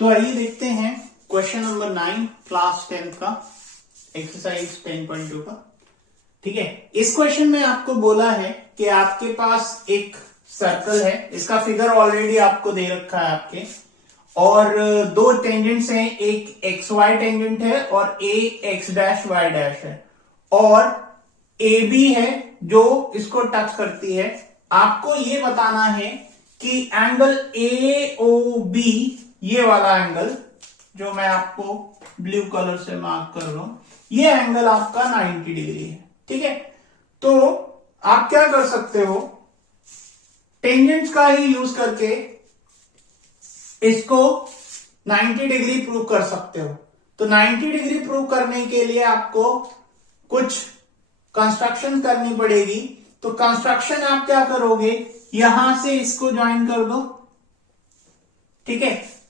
तो आइए देखते हैं क्वेश्चन नंबर 9 क्लास 10 का एक्सरसाइज 10.2 का। ठीक है, इस क्वेश्चन में आपको बोला है कि आपके पास एक सर्कल है, इसका फिगर ऑलरेडी आपको दे रखा है आपके, और दो टेंजेंट्स हैं, एक एक्स वाई टेंजेंट है और ए एक्स डैश वाई डैश है, और ए बी है जो इसको टच करती है। आपको ये बताना है कि एंगल ए ओ बी, ये वाला एंगल जो मैं आपको ब्लू कलर से मार्क कर रहा हूं, ये एंगल आपका 90 डिग्री है। ठीक है, तो आप क्या कर सकते हो, टेंजेंट्स का ही यूज करके इसको 90 डिग्री प्रूव कर सकते हो। तो 90 डिग्री प्रूव करने के लिए आपको कुछ कंस्ट्रक्शन करनी पड़ेगी। तो कंस्ट्रक्शन आप क्या करोगे, यहां से इसको ज्वाइन कर दो, ठीक है,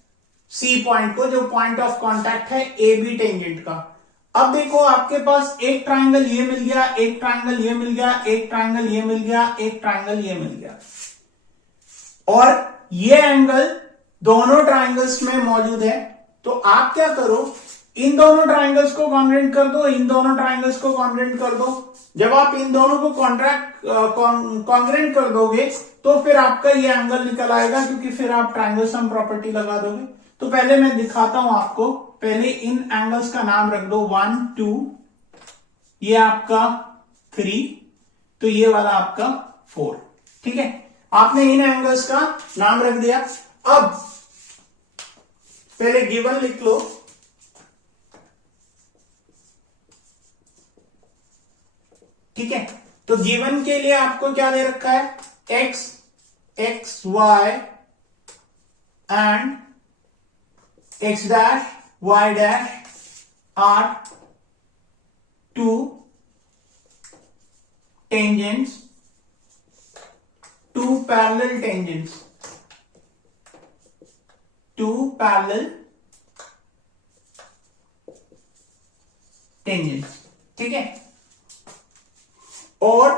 सी पॉइंट को, जो पॉइंट ऑफ कांटेक्ट है ए बी टेंजेंट का। अब देखो आपके पास एक ट्रायंगल ये मिल गया, एक ट्रायंगल ये मिल गया, एक ट्रायंगल ये मिल गया, एक ट्रायंगल ये मिल गया, और ये एंगल दोनों ट्रायंगल्स में मौजूद है। तो आप क्या करो, इन दोनों ट्रायंगल्स को कॉन्ग्रुएंट कर दो, इन दोनों ट्रायंगल्स को कॉन्ग्रुएंट कर दो। जब आप इन दोनों को कॉन्ग्रुएंट कर दोगे तो फिर आपका ये एंगल निकल आएगा, क्योंकि फिर आप ट्रायंगल सम प्रॉपर्टी लगा दोगे। तो पहले मैं दिखाता हूं आपको, पहले इन एंगल्स का नाम रख दो, 1 2, ये आपका 3, तो ये वाला आपका 4। ठीक है, आपने इन एंगल्स का नाम रख दिया। अब पहले गिवन लिख लो, ठीक है। तो गिवन के लिए आपको क्या दे रखा है, x x y and x dash y dash are two tangents, two parallel tangents, two parallel tangents. ठीक है, और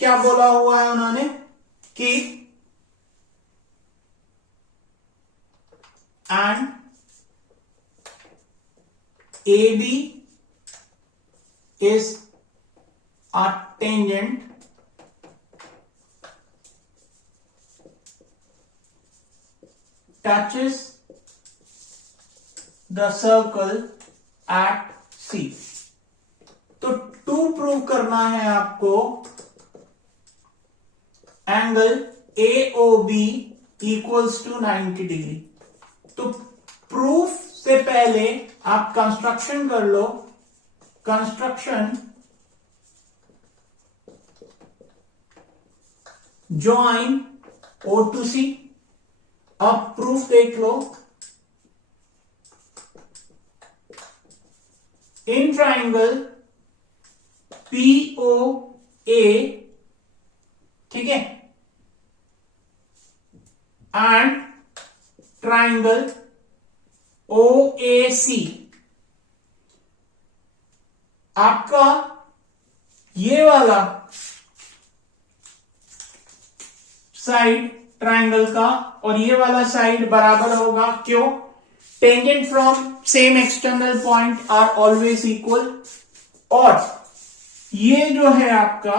क्या बोला हुआ है उन्होंने कि and A B is a tangent touches the circle at C. तो टू प्रूव करना है आपको angle A O B equals to 90 degree. तो प्रूफ से पहले आप कंस्ट्रक्शन कर लो, construction join O to C. अब प्रूफ देख लो, इन ट्राइंगल POA, ठीक है, एंड ट्राइंगल OAC, आपका ये वाला साइड ट्राइंगल का और ये वाला साइड बराबर होगा। क्यों, tangent from same external point are always equal, और ये जो है आपका,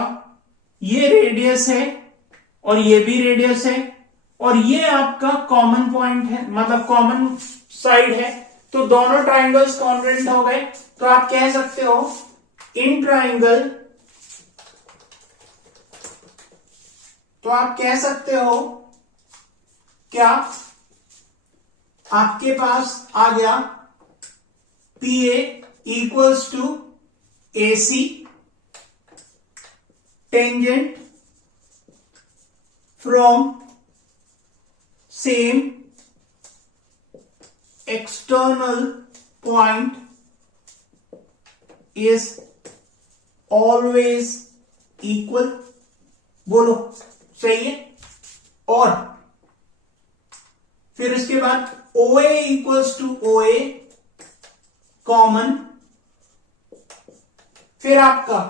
ये रेडियस है और ये भी रेडियस है, और ये आपका कॉमन पॉइंट है, मतलब कॉमन साइड है। तो दोनों ट्राइंगल्स कॉन्ग्रुएंट हो गए। तो आप कह सकते हो इन ट्राइंगल, तो आप कह सकते हो क्या, आपके पास आ गया PA equals to AC tangent from same external point is always equal. बोलो सही है। और फिर उसके बाद OA equals to OA common, फिर आपका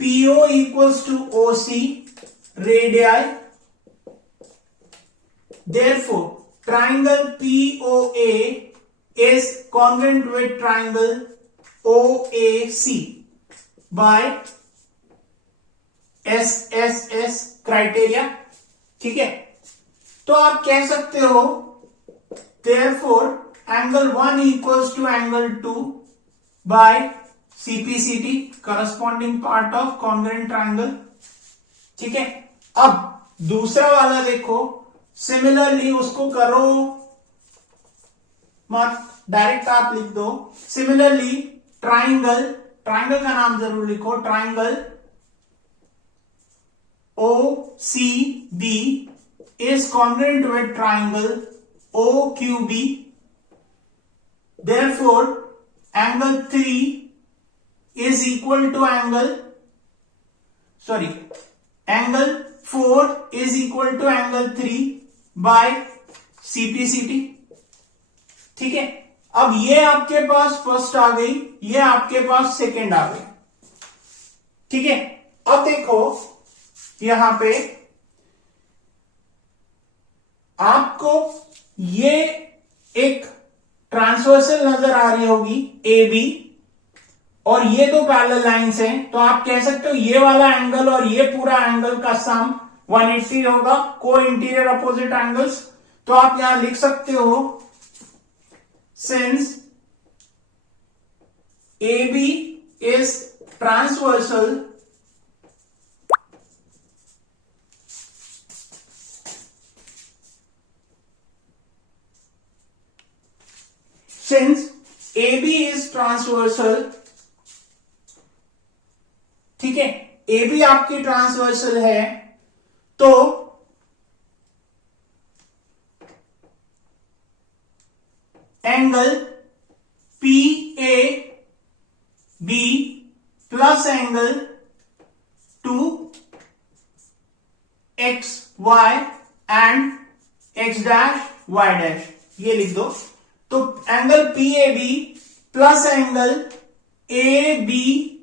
PO equals to OC radii, therefore triangle POA is congruent with triangle OAC by SSS criteria। ठीक है, तो आप कह सकते हो therefore angle 1 equals to angle 2 by CPCT corresponding part of congruent triangle। ठीक है, अब दूसरा वाला देखो, सिमिलरली उसको करो मत, डायरेक्ट आप लिख दो सिमिलरली ट्राइंगल, ट्राइंगल का नाम जरूर लिखो, triangle OCB is congruent with triangle OQB, therefore angle 3 is equal to angle 4 is equal to angle 3 by CPCT। ठीक है, अब ये आपके पास फर्स्ट आ गई, ये आपके पास सेकंड आ गई। ठीक है, अब देखो यहां पे आपको ये एक ट्रांसवर्सल नजर आ रही होगी AB, और ये दो पैरेलल लाइंस हैं, तो आप कह सकते हो ये वाला एंगल और ये पूरा एंगल का सम 180 होगा, को इंटीरियर अपोजिट एंगल्स। तो आप यहां लिख सकते हो सिंस AB is transversal ठीक है, AB आपकी ट्रांसवर्सल है, तो angle PAB plus angle 2XY and X dash Y dash, ये लिख दो। तो angle PAB plus angle ABQ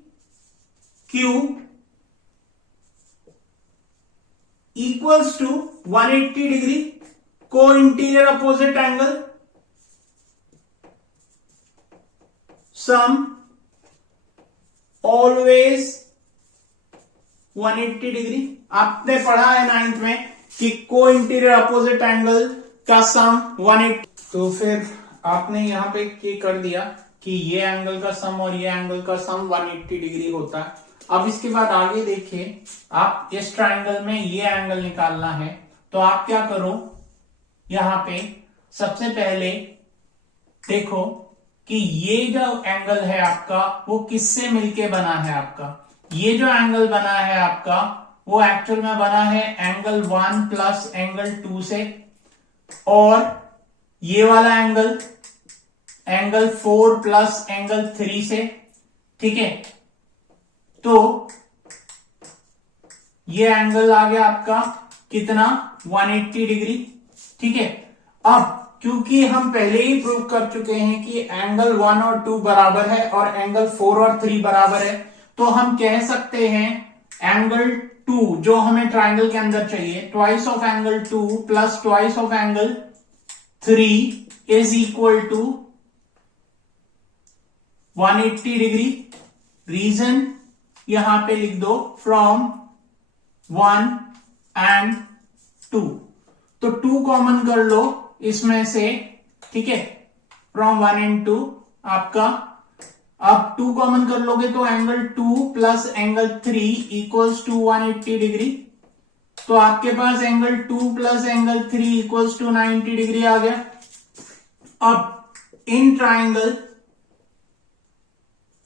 equals to 180 degree, को interior opposite angle, sum always 180 degree. आपने पढ़ा है 9th में कि को इंटीरियर अपोजिट एंगल का सम 180। तो फिर आपने यहां पे ये कर दिया कि ये एंगल का सम और ये एंगल का सम 180 डिग्री होता है। अब इसके बाद आगे देखिए, आप इस ट्रायंगल में ये एंगल निकालना है, तो आप क्या करो, यहां पे सबसे पहले देखो कि ये जो एंगल है आपका वो किससे मिलके बना है। आपका ये जो एंगल बना है आपका वो एक्चुअल में बना है एंगल 1 प्लस एंगल 2 से, और ये वाला एंगल 4 प्लस एंगल 3 से। ठीक है, तो ये एंगल आ गया आपका कितना, 180 डिग्री। ठीक है, अब क्योंकि हम पहले ही प्रूव कर चुके हैं कि एंगल 1 और 2 बराबर है और एंगल 4 और 3 बराबर है, तो हम कह सकते हैं एंगल 2 जो हमें ट्राइंगल के अंदर चाहिए, twice of angle 2 plus twice of angle 3 is equal to 180 degree. Reason यहां पे लिख दो, फ्रॉम 1 एंड 2, तो 2 कॉमन कर लो इसमें से। ठीक है, फ्रॉम 1 एंड 2 आपका, अब 2 कॉमन कर लोगे तो angle 2 plus angle 3 equals to 180 degree. तो आपके पास angle 2 plus angle 3 equals to 90 degree आ गया। अब इन ट्राइंगल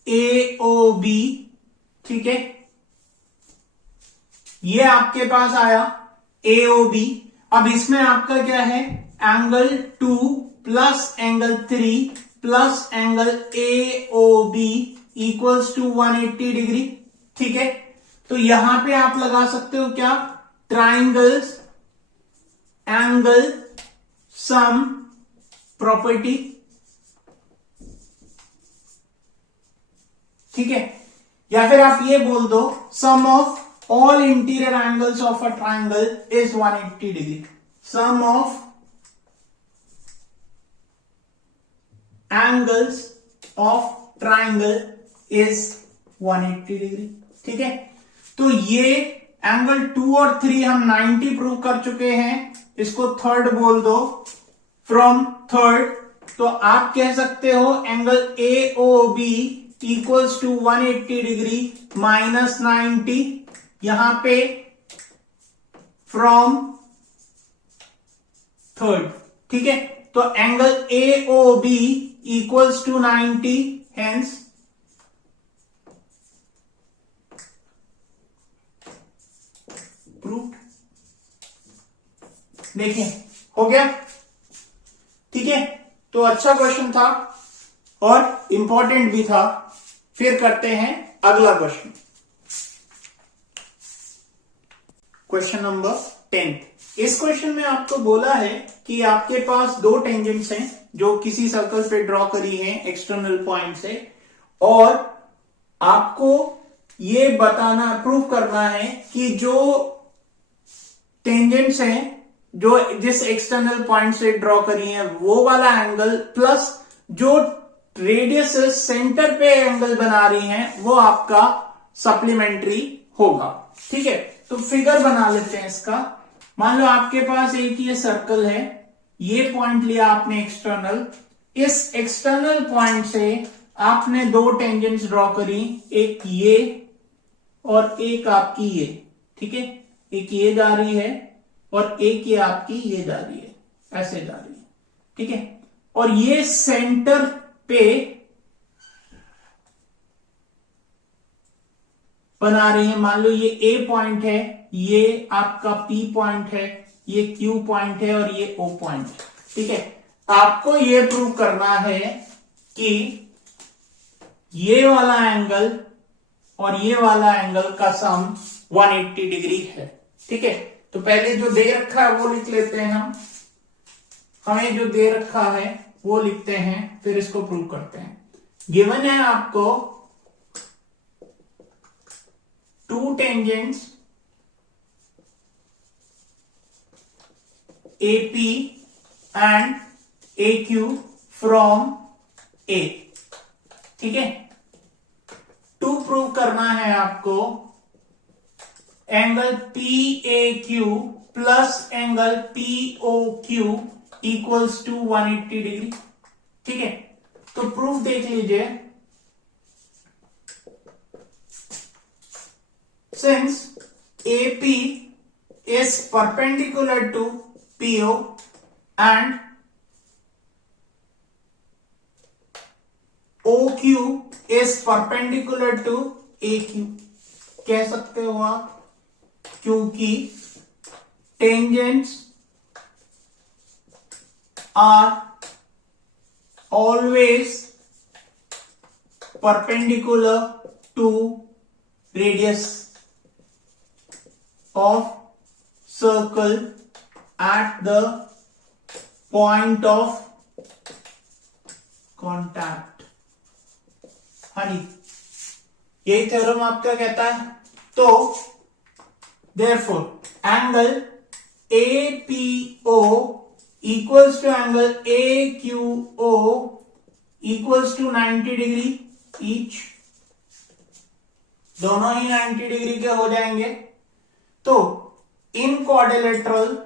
AOB, ठीक है, ये आपके पास आया AOB। अब इसमें आपका क्या है, angle 2 plus angle 3 plus angle AOB equals to 180 degree. ठीक है, तो यहां पे आप लगा सकते हो क्या, ट्राइंगल्स एंगल सम प्रॉपर्टी। ठीक है, या फिर आप ये बोल दो, sum of all interior angles of a triangle is 180 degree. Sum of angles of triangle is 180 degree. ठीक है, तो ये एंगल 2 और 3 हम 90 प्रूव कर चुके हैं, इसको थर्ड बोल दो। फ्रॉम थर्ड तो आप कह सकते हो angle A O B equals to 180 degree minus 90, यहां पे फ्रॉम थर्ड। ठीक है, तो angle A O B equals to 90, hence proof. देखिए हो गया। ठीक है, तो अच्छा क्वेश्चन था और इंपॉर्टेंट भी था। फिर करते हैं अगला क्वेश्चन, क्वेश्चन नंबर 10। इस क्वेश्चन में आपको बोला है कि आपके पास दो टेंजेंट्स हैं जो किसी सर्कल पे ड्रॉ करी हैं एक्सटर्नल पॉइंट से, और आपको ये बताना, प्रूव करना है कि जो टेंजेंट्स हैं जो जिस एक्सटर्नल पॉइंट से ड्रॉ करी है वो वाला एंगल प्लस जो रेडियस सेंटर पे एंगल बना रही हैं वो आपका सप्लीमेंट्री होगा। ठीक है, तो फिगर बना लेते हैं इसका। मान लो आपके पास एक ये सर्कल है, ये पॉइंट लिया आपने एक्सटर्नल, इस एक्सटर्नल पॉइंट से आपने दो टेंजेंट्स ड्रॉ करी, एक ये और एक आपकी ये। ठीक है, एक ये जा रही है और एक ये आपकी ये जा रही है, ऐसे जा रही है। ठीक है, और ये सेंटर पे बना रही है। मान लो ये ए पॉइंट है, ये आपका पी पॉइंट है, ये क्यू पॉइंट है और ये ओ पॉइंट है। ठीक है, आपको ये प्रूव करना है कि ये वाला एंगल और ये वाला एंगल का सम 180 डिग्री है। ठीक है, तो पहले जो दे रखा है वो लिख लेते हैं हम। हमें जो दे रखा है वो लिखते हैं, फिर इसको प्रूव करते हैं। गिवन है आपको two tangents AP and AQ from A। ठीक है, टू प्रूव करना है आपको angle PAQ plus angle POQ equals to 180 degree. ठीक है, तो प्रूफ देख लीजिए। Since AP is perpendicular to PO and OQ is perpendicular to AQ, कह सकते हो आप, क्योंकि tangents are always perpendicular to radius of circle at the point of contact। हाँ जी, यही थ्योरम आपका कहता है। तो therefore angle APO equals to angle AQO equals to 90 degree each, दोनों ही 90 डिग्री के हो जाएंगे। तो इन क्वाड्रिलेटरल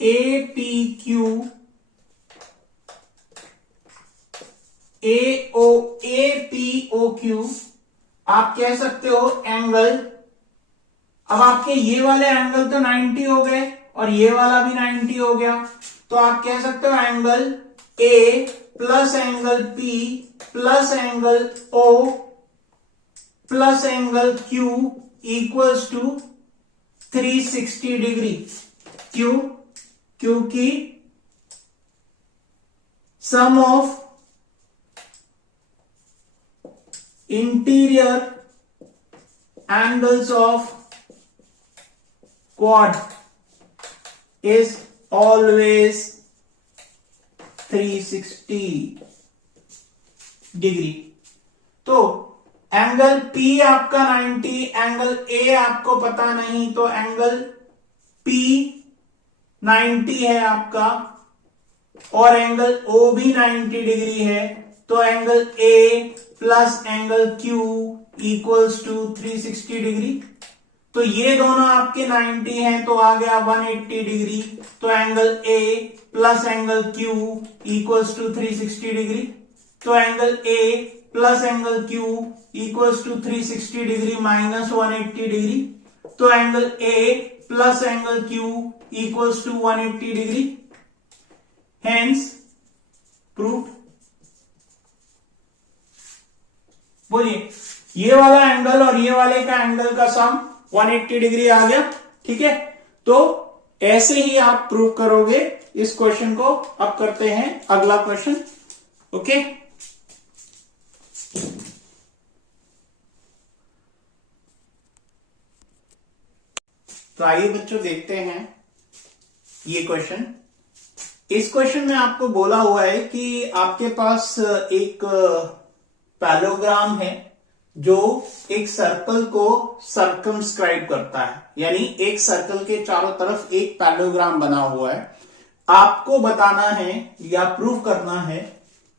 APQ APOQ आप कह सकते हो एंगल। अब आपके ये वाले एंगल तो 90 हो गए और ये वाला भी 90 हो गया, तो आप कह सकते हो angle A plus angle P plus angle O plus angle Q equals to 360 degree. क्यों? क्योंकि sum of interior angles of quad is always 360 degree. तो एंगल P आपका 90, एंगल A आपको पता नहीं, तो एंगल P 90 है आपका, और एंगल O भी 90 डिग्री है। तो angle A plus angle Q equals to 360 degree. तो ये दोनों आपके 90 हैं, तो आ गया 180 डिग्री। तो angle A plus angle Q equals to 360 degree. तो angle A plus angle Q equals to 360 degree minus 180 degree. तो angle A plus angle Q equals to 180 degree. Hence proof. बोलिए, ये वाला एंगल और ये वाले का एंगल का सम 180 डिग्री आ गया। ठीक है, तो ऐसे ही आप प्रूव करोगे इस क्वेश्चन को। अब करते हैं अगला क्वेश्चन। ओके, तो आइए बच्चों देखते हैं ये क्वेश्चन। इस क्वेश्चन में आपको बोला हुआ है कि आपके पास एक पैरेललोग्राम है जो एक सर्कल को सर्कमस्क्राइब करता है, यानी एक सर्कल के चारों तरफ एक पैरेललोग्राम बना हुआ है। आपको बताना है या प्रूव करना है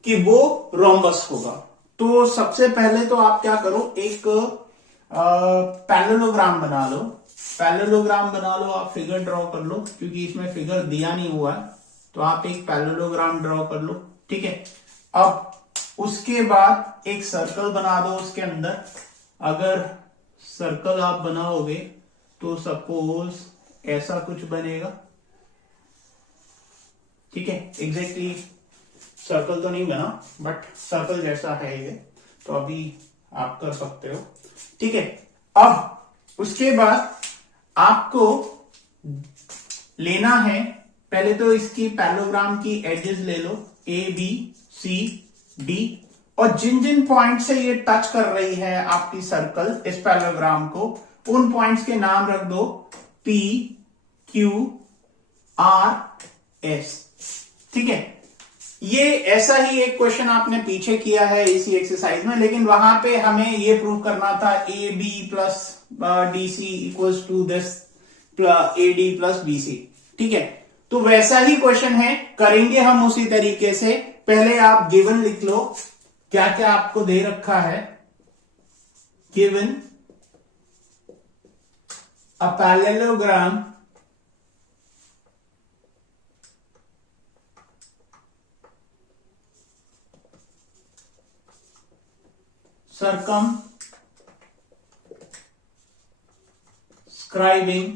कि वो रोम्बस होगा। तो सबसे पहले तो आप क्या करो, एक पैरेललोग्राम बना लो। पैरेललोग्राम बना लो, आप फिगर ड्रॉ कर लो, क्योंकि इसमें फिगर दिया नहीं हुआ है, तो आप एक पैरेललोग्राम ड्रॉ कर लो। ठीक है, अब उसके बाद एक सर्कल बना दो उसके अंदर। अगर सर्कल आप बनाओगे तो सपोज ऐसा कुछ बनेगा। ठीक है, एग्जैक्टली सर्कल तो नहीं बना, बट सर्कल जैसा है ये, तो अभी आप कर सकते हो। ठीक है, अब उसके बाद आपको लेना है, पहले तो इसकी पैरेललोग्राम की एजेस ले लो, A B C D, और जिन जिन पॉइंट से ये टच कर रही है आपकी सर्कल इस पैरेललोग्राम को, उन पॉइंट्स के नाम रख दो P Q R S। ठीक है, ये ऐसा ही एक क्वेश्चन आपने पीछे किया है इसी एक्सरसाइज में, लेकिन वहां पे हमें ये प्रूव करना था A B plus D C equals to this A D plus B C। ठीक है, तो वैसा ही क्वेश्चन है, करेंगे हम उसी तरीके से। पहले आप गिवन लिख लो, क्या क्या आपको दे रखा है। Given a parallelogram circumscribing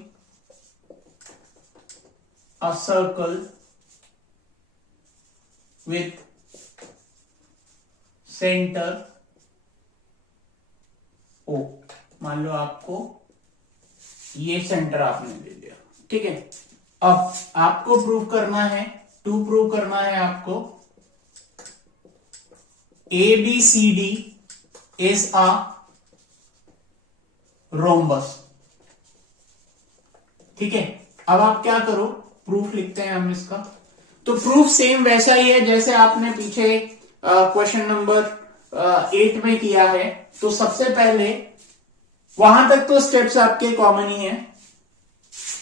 a circle with centre O। मान लो आपको ये सेंटर आपने दे दिया। ठीक है, अब आपको प्रूव करना है, प्रूव करना है आपको ABCD is a rhombus। ठीक है, अब आप क्या करो, प्रूफ लिखते हैं हम इसका। तो प्रूफ सेम वैसा ही है जैसे आपने पीछे क्वेश्चन नंबर 8 में किया है। तो सबसे पहले वहां तक तो स्टेप्स आपके कॉमन ही हैं।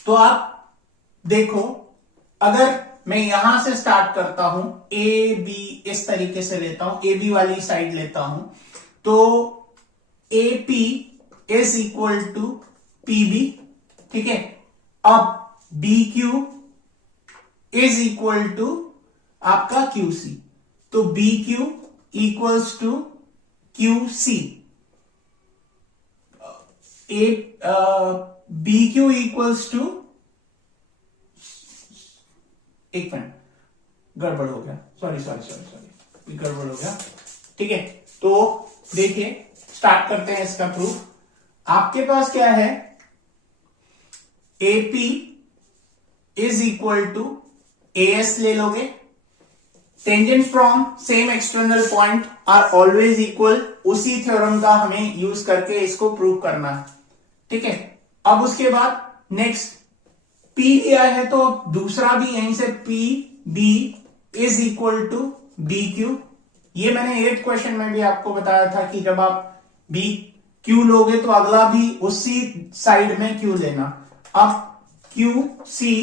तो आप देखो, अगर मैं यहां से स्टार्ट करता हूं, ए बी इस तरीके से लेता हूं, ए बी वाली साइड लेता हूं, तो A P is equal to P B. ठीक है, अब B Q is equal to आपका क्यू सी, तो B Q equals to Q C. B Q equals to, एक मिनट गड़बड़ हो गया, सॉरी गड़बड़ हो गया। ठीक है, तो देखिए स्टार्ट करते हैं इसका प्रूफ। आपके पास क्या है, AP is equal to AS ले लोगे। Tangent from same external point are always equal, उसी थ्योरम का हमें यूज करके इसको प्रूव करना है। ठीक है, अब उसके बाद नेक्स्ट P लिया है, तो दूसरा भी यहीं से P B is equal to B Q. ये मैंने 8th क्वेश्चन में भी आपको बताया था कि जब आप बी क्यू लोगे तो अगला भी उसी साइड में क्यू लेना। अब Q C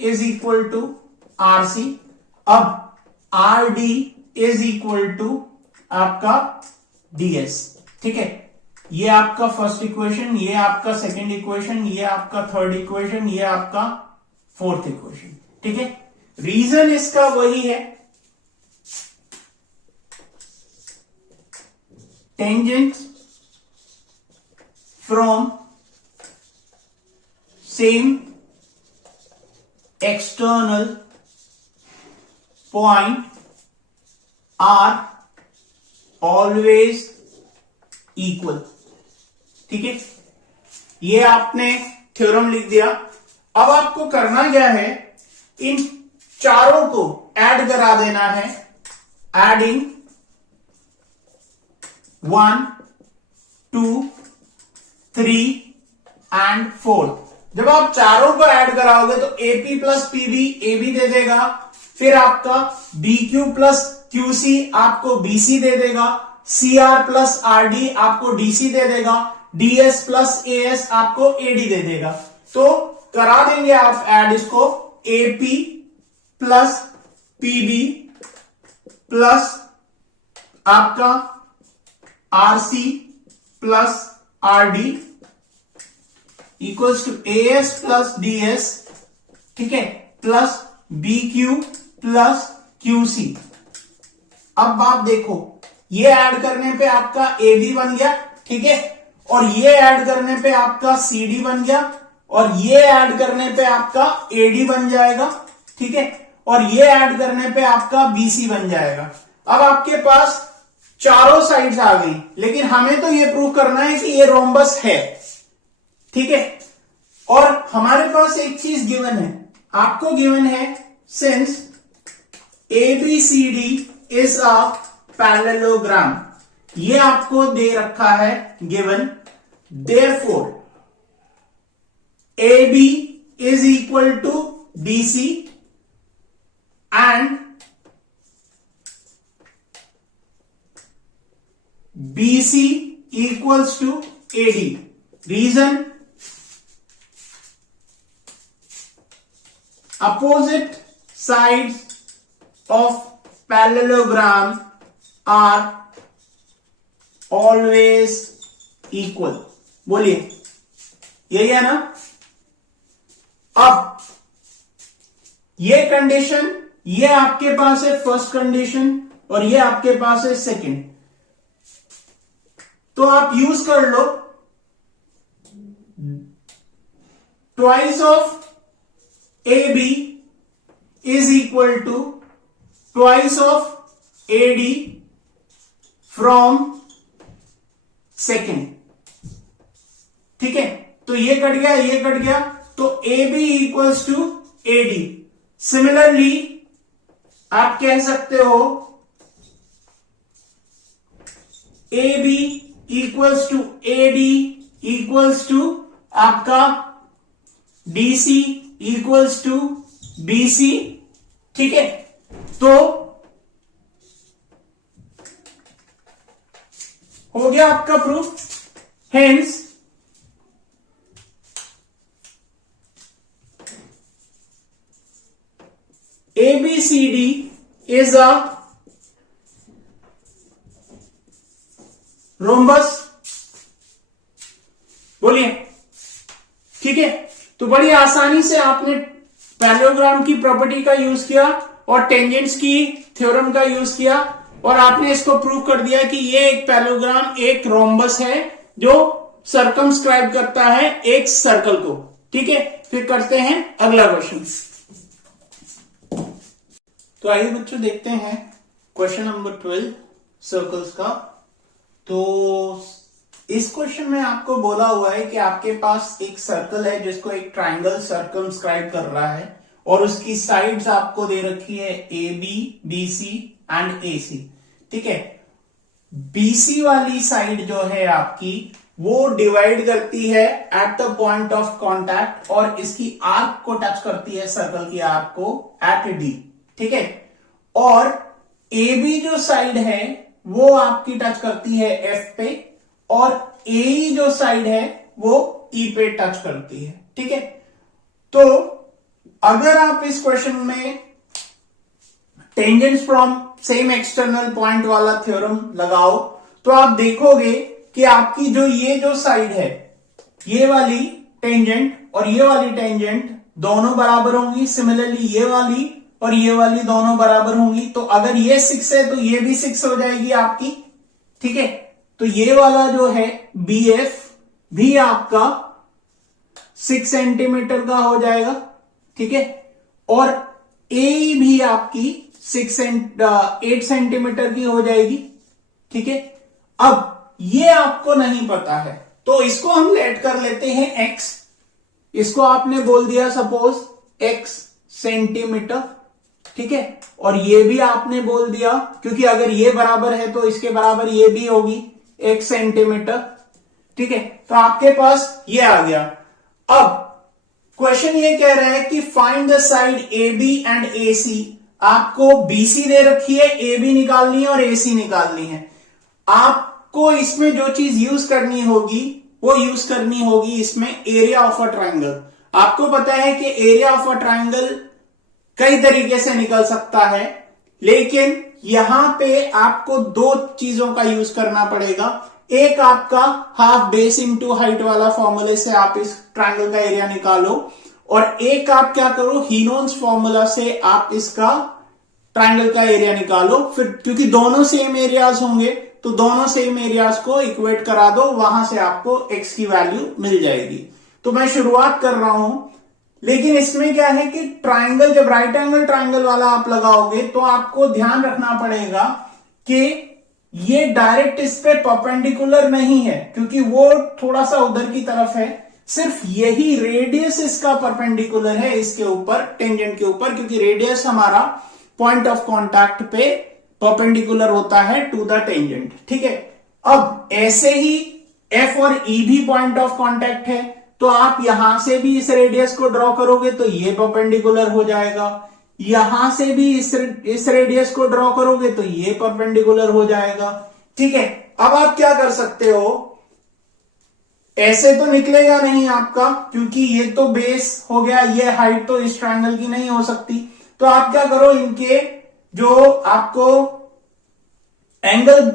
is equal to R C. अब R D is equal to आपका डीएस। ठीक है, ये आपका फर्स्ट इक्वेशन, ये आपका सेकंड इक्वेशन, ये आपका थर्ड इक्वेशन, ये आपका फोर्थ इक्वेशन। ठीक है, रीजन इसका वही है, tangent from same external point are always equal. ठीक है, ये आपने थ्योरम लिख दिया। अब आपको करना क्या है, इन चारों को ऐड करा देना है। Adding 1, 2, 3 and 4। जब आप चारों को ऐड कराओगे तो AP प्लस PB AB दे देगा, फिर आपका BQ प्लस QC आपको BC दे देगा, CR प्लस RD आपको DC दे देगा, DS प्लस AS आपको AD दे देगा। तो करा देंगे आप ऐड इसको, AP प्लस PB प्लस आपका RC plus RD equals to AS plus DS। ठीक है, प्लस BQ प्लस QC। अब आप देखो, ये ऐड करने पे आपका AB बन गया। ठीक है, और ये ऐड करने पे आपका CD बन गया, और ये ऐड करने पे आपका AD बन जाएगा। ठीक है, और ये ऐड करने पे आपका BC बन जाएगा। अब आपके पास चारों साइड्स आ गई, लेकिन हमें तो ये प्रूव करना है कि ये रोम्बस है। ठीक है, और हमारे पास एक चीज गिवन है, आपको गिवन है since ABCD is a parallelogram, ये आपको दे रखा है given. Therefore AB is equal to BC and BC equals to AD. Reason, opposite sides of parallelogram are always equal. बोलिए, यही है ना। अब ये कंडीशन, ये आपके पास है फर्स्ट कंडीशन, और ये आपके पास है सेकंड। तो आप यूज कर लो, twice of AB is equal to twice of AD from second. ठीक है, तो ये कट गया, ये कट गया, तो AB equals to AD। Similarly आप कह सकते हो AB equals to AD equals to आपका DC इक्वल्स टू BC। ठीक है, तो हो गया आपका proof. Hence ABCD is a rhombus. बोलिए, ठीक है। तो बड़ी आसानी से आपने पैरेललोग्राम की प्रॉपर्टी का यूज किया और टेंजेंट्स की थ्योरम का यूज किया, और आपने इसको प्रूव कर दिया कि ये एक पैरेललोग्राम एक रोम्बस है जो सर्कमस्क्राइब करता है एक सर्कल को। ठीक है, फिर करते हैं अगला क्वेश्चन। तो आइए बच्चों देखते हैं क्वेश्चन नंबर 12 सर्कल्स का। तो इस क्वेश्चन में आपको बोला हुआ है कि आपके पास एक सर्कल है जिसको एक ट्राइंगल सर्कमस्क्राइब कर रहा है, और उसकी साइड्स आपको दे रखी है AB, BC एंड AC। ठीक है, BC वाली साइड जो है आपकी वो डिवाइड करती है at the point of contact, और इसकी आर्क को टच करती है सर्कल की आर्क को एट D। ठीक है, और ए बी जो साइड है वो आपकी टच करती है एफ पे, और ए जो साइड है वो ई पे टच करती है। ठीक है, तो अगर आप इस क्वेश्चन में tangents from same external point वाला थ्योरम लगाओ तो आप देखोगे कि आपकी ये जो साइड है, ये वाली टेंजेंट और ये वाली टेंजेंट दोनों बराबर होंगी। सिमिलरली ये वाली और ये वाली दोनों बराबर होंगी। तो अगर ये 6 है तो ये भी 6 हो जाएगी आपकी। ठीक है, तो ये वाला जो है बी एफ भी आपका 6 सेंटीमीटर का हो जाएगा। ठीक है, और ए भी आपकी 8 सेंटीमीटर की हो जाएगी। ठीक है, अब ये आपको नहीं पता है तो इसको हम लेट कर लेते हैं x, इसको आपने बोल दिया सपोज x सेंटीमीटर। ठीक है, और ये भी आपने बोल दिया, क्योंकि अगर ये बराबर है तो इसके बराबर ये भी होगी 1 सेंटीमीटर। ठीक है, तो आपके पास ये आ गया। अब क्वेश्चन ये कह रहा है कि find the side A B and A C. आपको बीसी दे रखी है, ए बी निकालनी है और ए सी निकालनी है। आपको इसमें जो चीज यूज करनी होगी वो यूज करनी होगी इसमें एरिया ऑफ अ ट्राइंगल। आपको पता है कि एरिया ऑफ अ ट्राइंगल कई तरीके से निकल सकता है, लेकिन यहां पे आपको दो चीजों का यूज करना पड़ेगा। एक आपका हाफ बेस इंटू हाइट वाला फॉर्मूले से आप इस ट्राइंगल का एरिया निकालो, और एक आप क्या करो, हीनोन्स फॉर्मूला से आप इसका ट्राइंगल का एरिया निकालो। फिर क्योंकि दोनों सेम एरियाज होंगे तो दोनों सेम एरियाज को इक्वेट करा दो, वहां से आपको एक्स की वैल्यू मिल जाएगी। तो मैं शुरुआत कर रहा हूं, लेकिन इसमें क्या है कि ट्राइंगल, जब राइट एंगल ट्राइंगल वाला आप लगाओगे तो आपको ध्यान रखना पड़ेगा कि ये डायरेक्ट इस पे परपेंडिकुलर नहीं है, क्योंकि वो थोड़ा सा उधर की तरफ है। सिर्फ यही रेडियस इसका परपेंडिकुलर है इसके ऊपर, टेंजेंट के ऊपर, क्योंकि रेडियस हमारा पॉइंट ऑफ कांटेक्ट पे परपेंडिकुलर होता है टू द टेंजेंट। ठीक है, अब ऐसे ही एफ और ई भी पॉइंट ऑफ कांटेक्ट है, तो आप यहां से भी इस रेडियस को ड्रॉ करोगे तो ये परपेंडिकुलर हो जाएगा, यहां से भी इस रेडियस को ड्रॉ करोगे तो ये परपेंडिकुलर हो जाएगा। ठीक है, अब आप क्या कर सकते हो, ऐसे तो निकलेगा नहीं आपका, क्योंकि ये तो बेस हो गया, ये हाइट तो इस ट्रायंगल की नहीं हो सकती। तो आप क्या करो, इनके जो आपको एंगल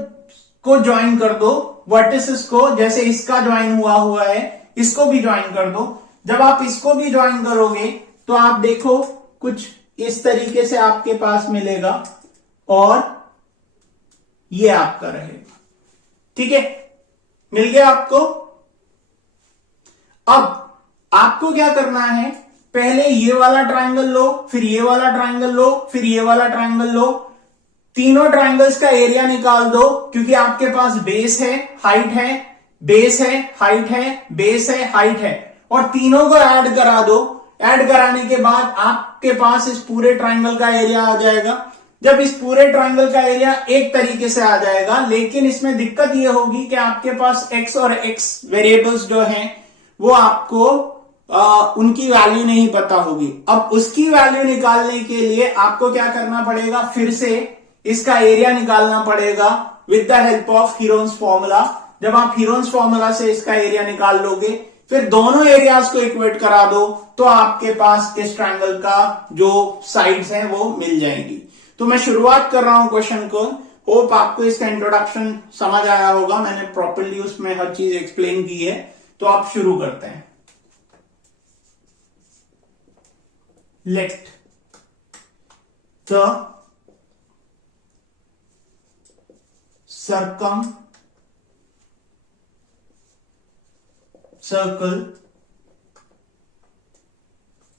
को ज्वाइन कर दो, वर्टिसेस को, जैसे इसका ज्वाइन हुआ है इसको भी ज्वाइन कर दो। जब आप इसको भी ज्वाइन करोगे तो आप देखो कुछ इस तरीके से आपके पास मिलेगा और ये आपका रहेगा। ठीक है, मिल गया आपको। अब आपको क्या करना है, पहले ये वाला ट्रायंगल लो, फिर ये वाला ट्रायंगल लो, फिर ये वाला ट्रायंगल लो, तीनों ट्रायंगल्स का एरिया निकाल दो, क्योंकि आपके पास बेस है, हाइट है, बेस है, हाइट है, बेस है, हाइट है, और तीनों को ऐड करा दो। ऐड कराने के बाद आपके पास इस पूरे ट्रायंगल का एरिया आ जाएगा। जब इस पूरे ट्रायंगल का एरिया एक तरीके से आ जाएगा, लेकिन इसमें दिक्कत यह होगी कि आपके पास एक्स और एक्स वेरिएबल्स जो हैं वो आपको उनकी वैल्यू नहीं पता होगी। अब उसकी वैल्यू निकालने के लिए आपको क्या करना पड़ेगा, फिर से इसका एरिया निकालना पड़ेगा with the help of Heron's formula. जब आप हीरोन्स फॉर्मूला से इसका एरिया निकाल लोगे, फिर दोनों एरियाज को इक्वेट करा दो, तो आपके पास इस ट्रायंगल का जो साइड्स हैं वो मिल जाएंगी। तो मैं शुरुआत कर रहा हूं क्वेश्चन को। होप आपको इसका इंट्रोडक्शन समझ आया होगा, मैंने प्रॉपरली उसमें हर चीज एक्सप्लेन की है। तो आप शुरू करते हैं। Let the circle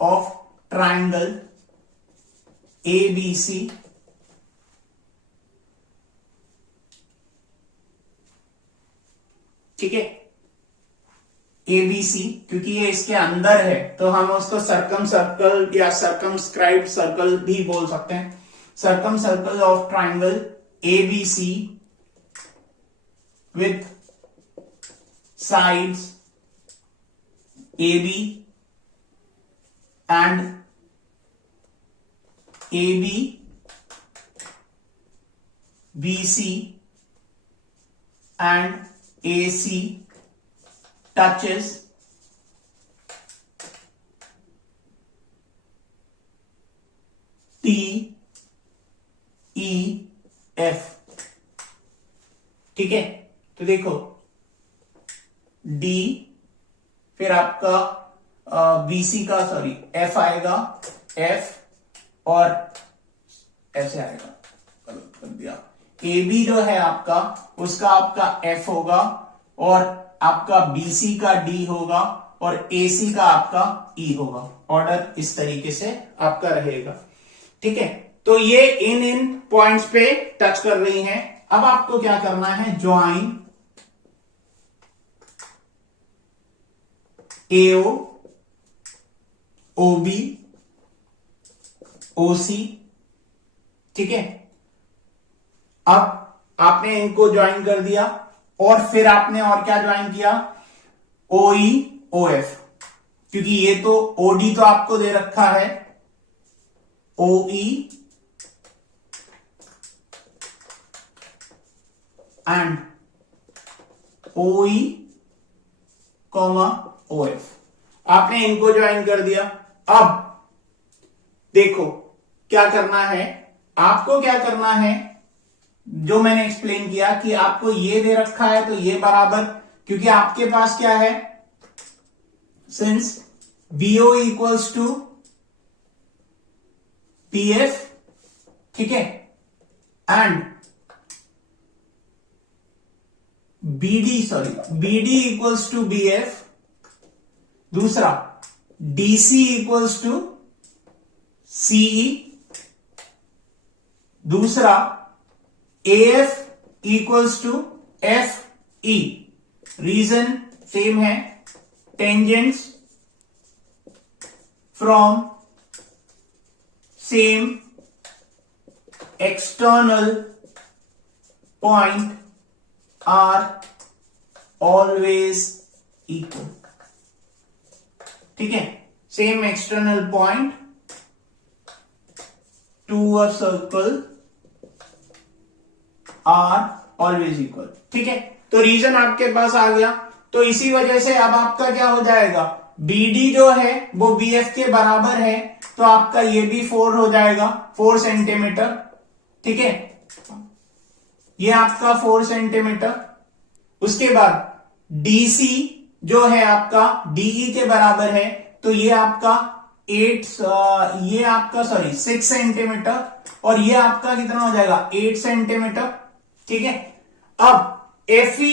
of triangle ABC ठीक है, ABC, क्योंकि ये इसके अंदर है तो हम उसको सर्कम सर्कल या सर्कमस्क्राइब्ड सर्कल भी बोल सकते हैं। Circum circle of triangle ABC with sides AB and AB BC and AC touches TEF। ठीक है, तो देखो D, फिर आपका BC का सॉरी F आएगा, F और ऐसे आएगा, गलत कर दिया, AB जो है आपका उसका आपका F होगा और आपका BC का D होगा और AC का आपका E होगा। ऑर्डर इस तरीके से आपका रहेगा। ठीक है, तो ये इन पॉइंट्स पे टच कर रही हैं। अब आपको क्या करना है, ज्वाइन AO, OB, OC। ठीक है, अब आपने इनको ज्वाइन कर दिया और फिर आपने और क्या ज्वाइन किया, OE, OF, क्योंकि ये तो OD तो आपको दे रखा है, OE एंड OE, OF, आपने इनको ज्वाइन कर दिया। अब देखो क्या करना है, आपको क्या करना है, जो मैंने एक्सप्लेन किया कि आपको ये दे रखा है तो ये बराबर, क्योंकि आपके पास क्या है, since BO equals to PF, ठीक है, एंड BD इक्वल्स टू BF, दूसरा DC इक्वल्स टू CE, दूसरा AF equals to FE। Reason same है, tangents from same external point are always equal. ठीक है, same external point to a circle are always equal. ठीक है, तो reason आपके पास आ गया। तो इसी वजह से अब आपका क्या हो जाएगा, BD जो है वो BF के बराबर है, तो आपका ये भी 4 हो जाएगा, 4 सेंटीमीटर। ठीक है, ये आपका 4 सेंटीमीटर। उसके बाद DC जो है आपका DE के बराबर है, तो ये आपका 6 सेंटीमीटर और ये आपका कितना हो जाएगा, 8 सेंटीमीटर। ठीक है, अब FE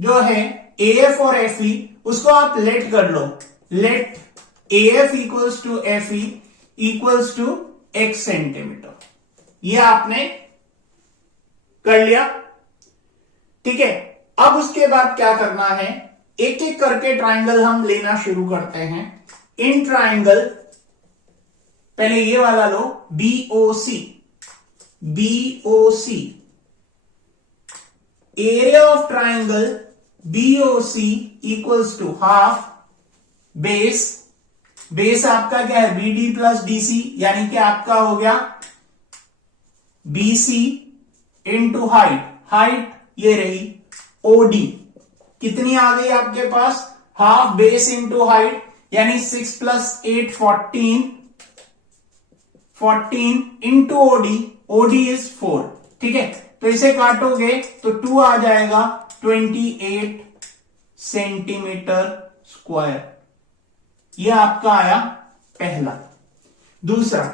जो है, AF और FE उसको आप लेट कर लो, let AF equals to FE equals to X centimetre. ये आपने कर लिया। ठीक है, अब उसके बाद क्या करना है, एक एक करके ट्राइंगल हम लेना शुरू करते हैं। इन ट्राइंगल पहले ये वाला लो, BOC, area of triangle BOC equals to half base आपका क्या है, BD प्लस DC, यानी कि आपका हो गया BC इंटू हाइट ये रही OD, कितनी आ गई आपके पास, हाफ बेस इंटू हाइट, यानी 6 प्लस 8 14 इंटू OD इज 4। ठीक है, तो इसे काटोगे तो 2 आ जाएगा, 28 सेंटीमीटर स्क्वायर। ये आपका आया पहला। दूसरा,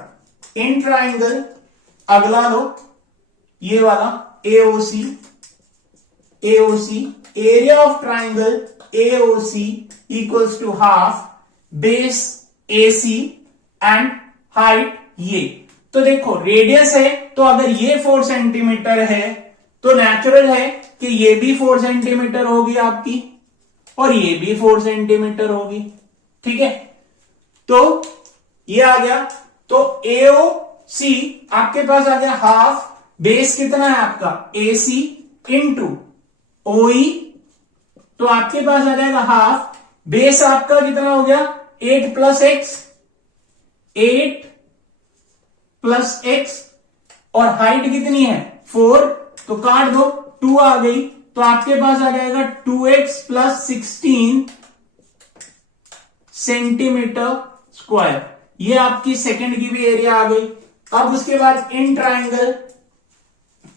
इन ट्राइंगल अगला लो, ये वाला AOC, area of triangle AOC equals to half base AC and height ये। तो देखो रेडियस है, तो अगर ये 4 सेंटीमीटर है तो नेचुरल है कि ये भी 4 सेंटीमीटर होगी आपकी और ये भी 4 सेंटीमीटर होगी। ठीक है, तो ये आ गया, तो AOC आपके पास आ गया हाफ, बेस कितना है आपका AC इंटू OE, तो आपके पास आ जाएगा हाफ, बेस आपका कितना हो गया 8 प्लस एक्स और हाइट कितनी है 4, तो काट दो, 2 आ गई, तो आपके पास आ जाएगा 2x प्लस 16 सेंटीमीटर स्क्वायर। ये आपकी सेकंड की भी एरिया आ गई। अब उसके बाद इन ट्राइंगल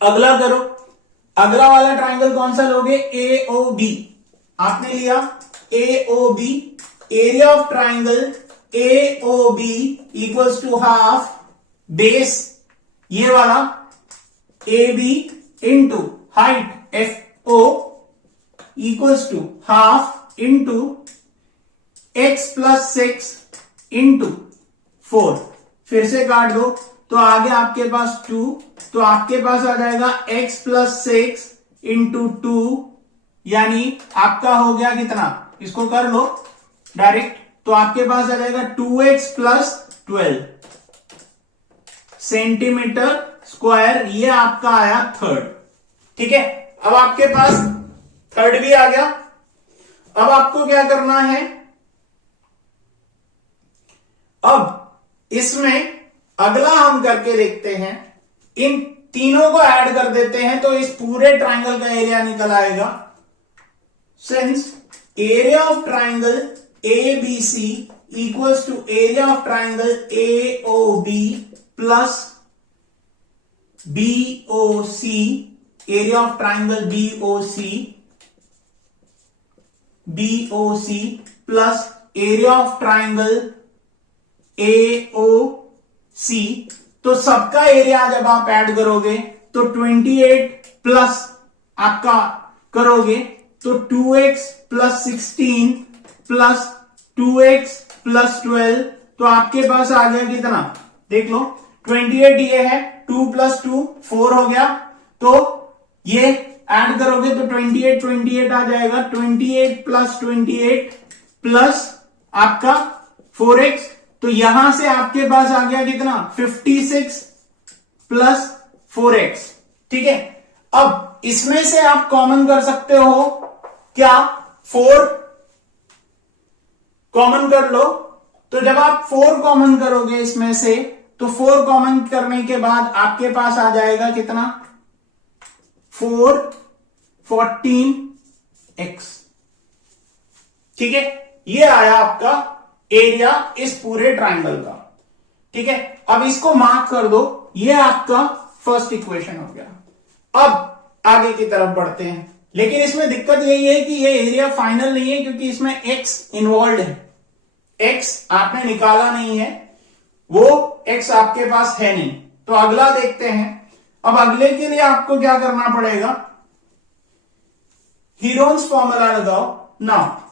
अगला करो। अगला वाला ट्राइंगल कौन सा लोगे? AOB। आपने लिया AOB, area of triangle AOB equals to half base ये वाला AB into height FO equals to half into x plus 6 into 4। फिर से काट दो, तो आगे आपके पास 2, तो आपके पास आ जाएगा x प्लस 6 इंटू 2, यानी आपका हो गया कितना? इसको कर लो डायरेक्ट, तो आपके पास आ जाएगा 2x प्लस 12 सेंटीमीटर स्क्वायर। ये आपका आया थर्ड। ठीक है, अब आपके पास थर्ड भी आ गया। अब आपको क्या करना है? अब इसमें अगला हम करके देखते हैं, इन तीनों को ऐड कर देते हैं तो इस पूरे ट्राइंगल का एरिया निकल आएगा। Since area of triangle ABC equals to area of triangle AOB plus BOC, area of triangle BOC plus area of triangle AOC, तो सबका एरिया जब आप ऐड करोगे तो 28 प्लस आपका करोगे तो 2x plus 16 plus 2x plus 12, तो आपके पास आ गया कितना? देख लो, 28 ये है, 2 प्लस 2 4 हो गया, तो ये ऐड करोगे तो 28 आ जाएगा। 28 प्लस 28 प्लस आपका 4x, तो यहां से आपके पास आ गया कितना? 56 प्लस 4x। ठीक है, अब इसमें से आप कॉमन कर सकते हो क्या? 4 कॉमन कर लो। तो जब आप 4 कॉमन करोगे इसमें से, तो 4 कॉमन करने के बाद आपके पास आ जाएगा कितना? 4 14x। ठीक है, ये आया आपका एरिया इस पूरे ट्राइंगल का। ठीक है, अब इसको मार्क कर दो, ये आपका फर्स्ट इक्वेशन हो गया। अब आगे की तरफ बढ़ते हैं, लेकिन इसमें दिक्कत यही है कि ये एरिया फाइनल नहीं है क्योंकि इसमें x इन्वॉल्व है। x आपने निकाला नहीं है, वो x आपके पास है नहीं। तो अगला देखते हैं। अब अगले के लिए आपको क्या करना पड़ेगा? हीरोन्स फॉर्मूला लगाओ। Now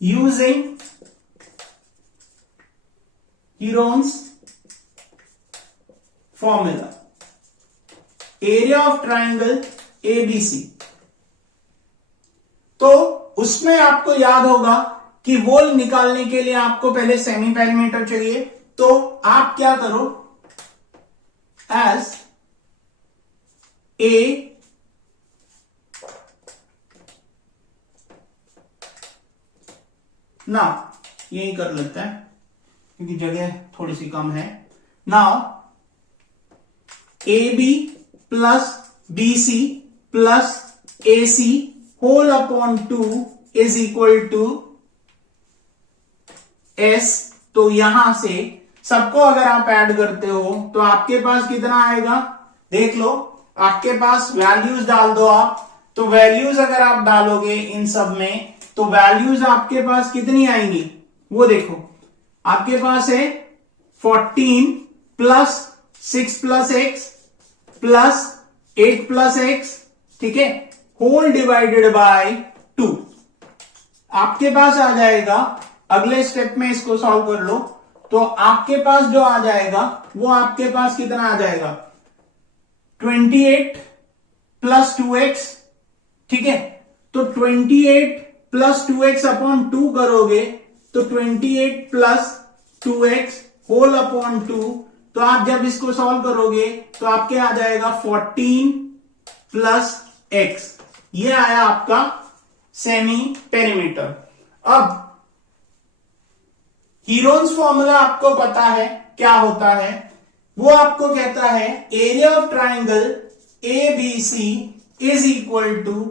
using Heron's formula, area of triangle ABC, तो उसमें आपको याद होगा कि वो निकालने के लिए आपको पहले सेमी पेरीमीटर चाहिए। तो आप क्या करो? एज A नाउ यही कर लेते हैं क्योंकि जगह थोड़ी सी कम है। Now AB plus BC plus AC whole upon 2 is equal to S। तो यहां से सबको अगर आप ऐड करते हो तो आपके पास कितना आएगा? देख लो, आपके पास वैल्यूज डाल दो आप। तो वैल्यूज अगर आप डालोगे इन सब में तो वैल्यूज आपके पास कितनी आएंगी वो देखो। आपके पास है 14 plus 6 plus x plus 8 plus x, ठीक है, होल डिवाइडेड बाय 2। आपके पास आ जाएगा, अगले स्टेप में इसको सॉल्व कर लो तो आपके पास जो आ जाएगा वो आपके पास कितना आ जाएगा? 28 प्लस 2x। ठीक है, तो 28 प्लस 2x अपॉन 2 करोगे तो 28 प्लस 2x होल अपॉन 2। तो आप जब इसको सॉल्व करोगे तो आपके आ जाएगा 14 प्लस x। ये आया आपका सेमी पेरीमीटर। अब हीरोन्स फॉर्मूला आपको पता है क्या होता है? वो आपको कहता है area of triangle A B C is equal to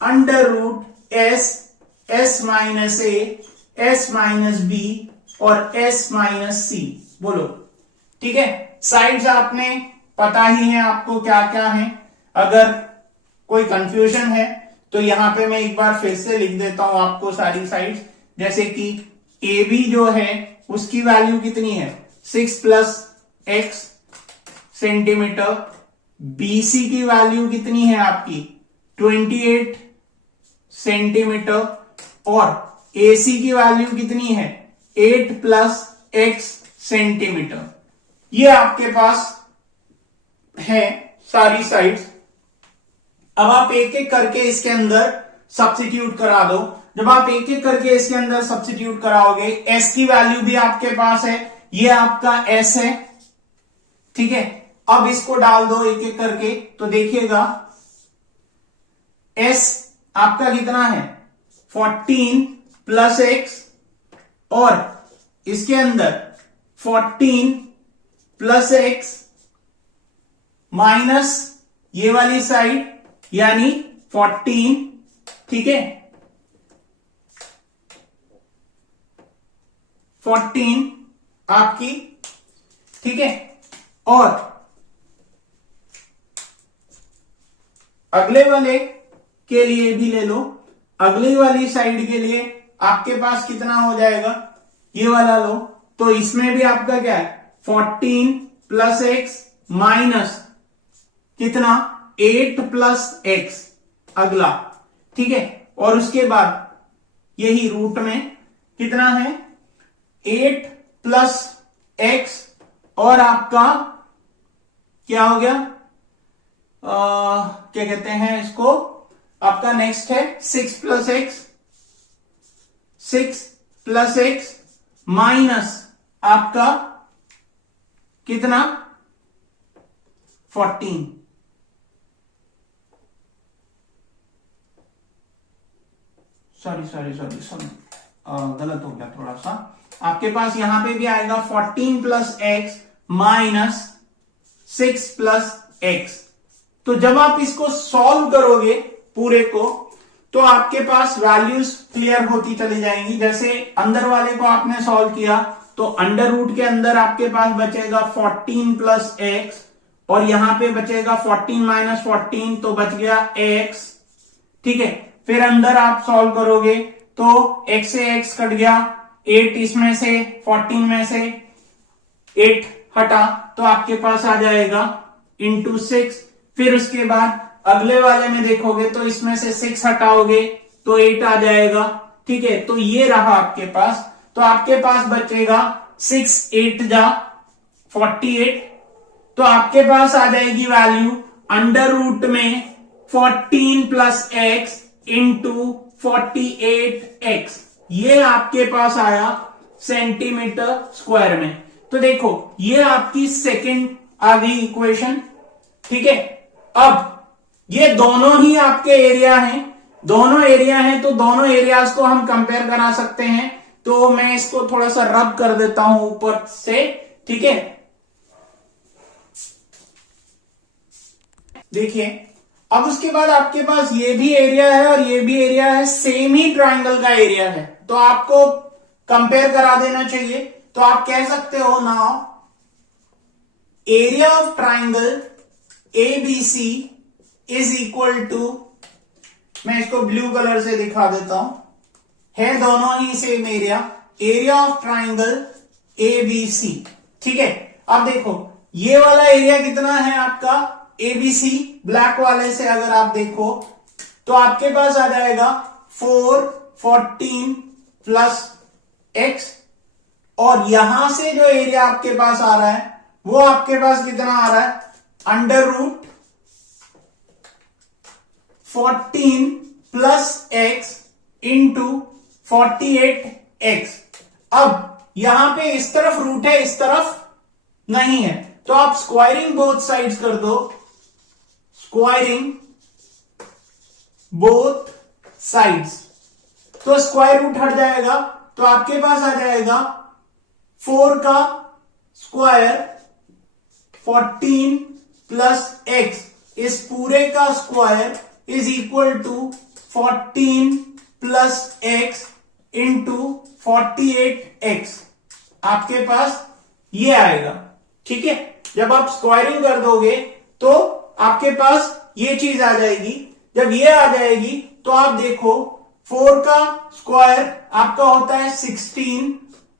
under root S, S minus A, S minus B और एस माइनस सी। बोलो, ठीक है। साइड्स आपने पता ही है आपको क्या क्या है। अगर कोई कंफ्यूजन है तो यहां पे मैं एक बार फिर से लिख देता हूं आपको सारी साइड्स। जैसे कि ए बी जो है उसकी वैल्यू कितनी है 6 प्लस एक्स सेंटीमीटर। बीसी की वैल्यू कितनी है आपकी 28 सेंटीमीटर। और एसी की वैल्यू कितनी है 8 प्लस एक्स सेंटीमीटर। ये आपके पास है सारी साइड्स। अब आप एक एक करके इसके अंदर सब्स्टिट्यूट करा दो। जब आप एक एक करके इसके अंदर सब्स्टिट्यूट कराओगे, एस की वैल्यू भी आपके पास है, ये आपका एस है, ठीक है। अब इसको डाल दो एक एक करके तो देखिएगा एस आपका कितना है 14 प्लस एक्स और इसके अंदर 14 प्लस एक्स माइनस ये वाली साइड यानी 14, ठीक है। 14 आपकी, ठीक है। और अगले वाले के लिए भी ले लो। अगली वाली साइड के लिए आपके पास कितना हो जाएगा, ये वाला लो तो इसमें भी आपका क्या है 14 प्लस एक्स माइनस कितना 8 प्लस एक्स अगला, ठीक है। और उसके बाद यही रूट में कितना है 8 प्लस एक्स और आपका क्या हो गया क्या कहते हैं इसको, आपका नेक्स्ट है 6 plus x, 6 plus x minus आपका कितना 14। सॉरी गलत हो गया थोड़ा सा। आपके पास यहां पे भी आएगा 14 plus x minus 6 plus x. तो जब आप इसको सॉल्व करोगे पूरे को तो आपके पास वैल्यूज क्लियर होती चली जाएंगी। जैसे अंदर वाले को आपने सॉल्व किया तो अंडर रूट के अंदर आपके पास बचेगा 14 प्लस एक्स और यहां पे बचेगा 14 माइनस 14 तो बच गया एक्स, ठीक है। फिर अंदर आप सॉल्व करोगे तो x से x कट गया, 8 इसमें से 14 में से 8 हटा तो आपके पास आ जाएगा इंटू 6। फिर उसके बाद अगले वाले में देखोगे तो इसमें से 6 हटाओगे तो 8 आ जाएगा, ठीक है। तो ये रहा आपके पास। तो आपके पास बचेगा 6 8 जा 48। तो आपके पास आ जाएगी वैल्यू अंडर रूट में 14 प्लस एक्स इंटू 48x। ये आपके पास आया सेंटीमीटर स्क्वायर में। तो देखो ये आपकी सेकंड आ गई इक्वेशन, ठीक है। अब ये दोनों ही आपके एरिया हैं, दोनों एरिया हैं तो दोनों एरियाज को हम कंपेयर करा सकते हैं। तो मैं इसको थोड़ा सा रब कर देता हूं ऊपर से, ठीक है। देखिए अब उसके बाद आपके पास ये भी एरिया है और ये भी एरिया है, सेम ही ट्राइंगल का एरिया है तो आपको कंपेयर करा देना चाहिए। तो आप कह सकते हो now area of triangle ABC is equal to, मैं इसको ब्लू कलर से दिखा देता हूं, है दोनों ही same area, area of triangle ABC, ठीक है। अब देखो ये वाला एरिया कितना है आपका ABC, ब्लैक वाले से अगर आप देखो तो आपके पास आ जाएगा 4 14 प्लस एक्स और यहां से जो एरिया आपके पास आ रहा है वो आपके पास कितना आ रहा है under root 14 plus x into 48x। अब यहां पे इस तरफ रूट है इस तरफ नहीं है तो आप स्क्वायरिंग बोथ साइड्स कर दो, स्क्वायरिंग बोथ साइड्स तो स्क्वायर रूट हट जाएगा तो आपके पास आ जाएगा 4 का स्क्वायर 14 प्लस एक्स, इस पूरे का square is equal to 14 plus x into 48x। आपके पास ये आएगा, ठीक है। जब आप स्क्वायरिंग कर दोगे तो आपके पास ये चीज आ जाएगी। जब ये आ जाएगी तो आप देखो 4 का स्क्वायर आपका होता है 16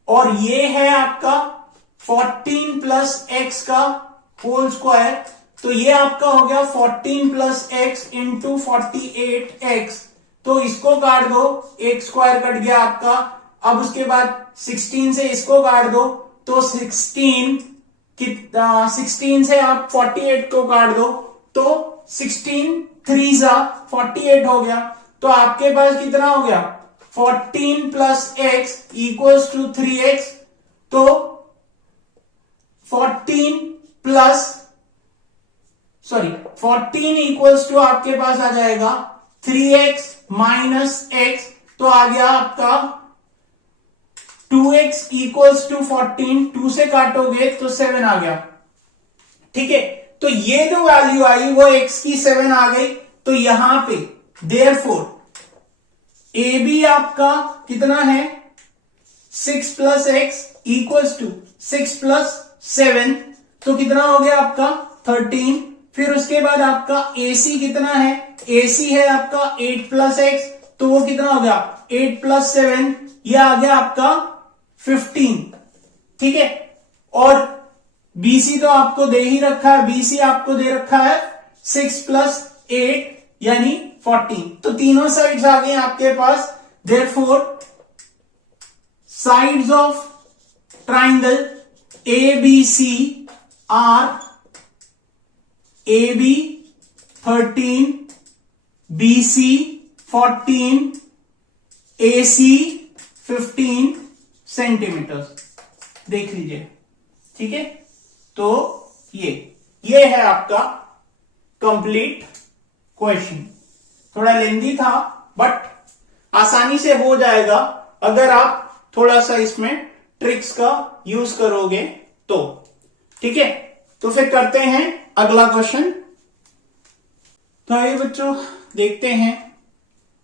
और ये है आपका 14 प्लस एक्स का होल स्क्वायर, तो ये आपका हो गया 14 प्लस एक्स इंटू 48x। तो इसको काट दो, एक स्क्वायर कट गया आपका। अब उसके बाद 16 से इसको काट दो तो 16 से आप 48 को काट दो तो 16 3 सा 48 हो गया। तो आपके पास कितना हो गया 14 plus x equals to 3x। तो 14 इक्वल्स टू आपके पास आ जाएगा 3x माइनस एक्स, तो आ गया आपका 2x इक्वल्स टू 14, 2 से काटोगे तो 7 आ गया, ठीक है। तो ये जो वैल्यू आई वो x की 7 आ गई। तो यहां पे देयरफॉर ए बी आपका कितना है 6 plus x equals to 6 plus 7, तो कितना हो गया आपका 13। फिर उसके बाद आपका AC कितना है, AC है आपका 8 प्लस एक्स, तो वो कितना हो गया 8 प्लस 7, ये आ गया आपका 15, ठीक है। और BC तो आपको दे ही रखा है, BC आपको दे रखा है 6 प्लस 8 यानी 14। तो तीनों साइड्स आ गए आपके पास। Therefore sides of triangle ABC are AB 13, BC 14, AC 15 centimetre. देख लीजिए, ठीक है। तो ये है आपका कंप्लीट क्वेश्चन। थोड़ा लेंदी था बट आसानी से हो जाएगा अगर आप थोड़ा सा इसमें ट्रिक्स का यूज करोगे तो, ठीक है। तो फिर करते हैं अगला क्वेश्चन। तो आइए बच्चों देखते हैं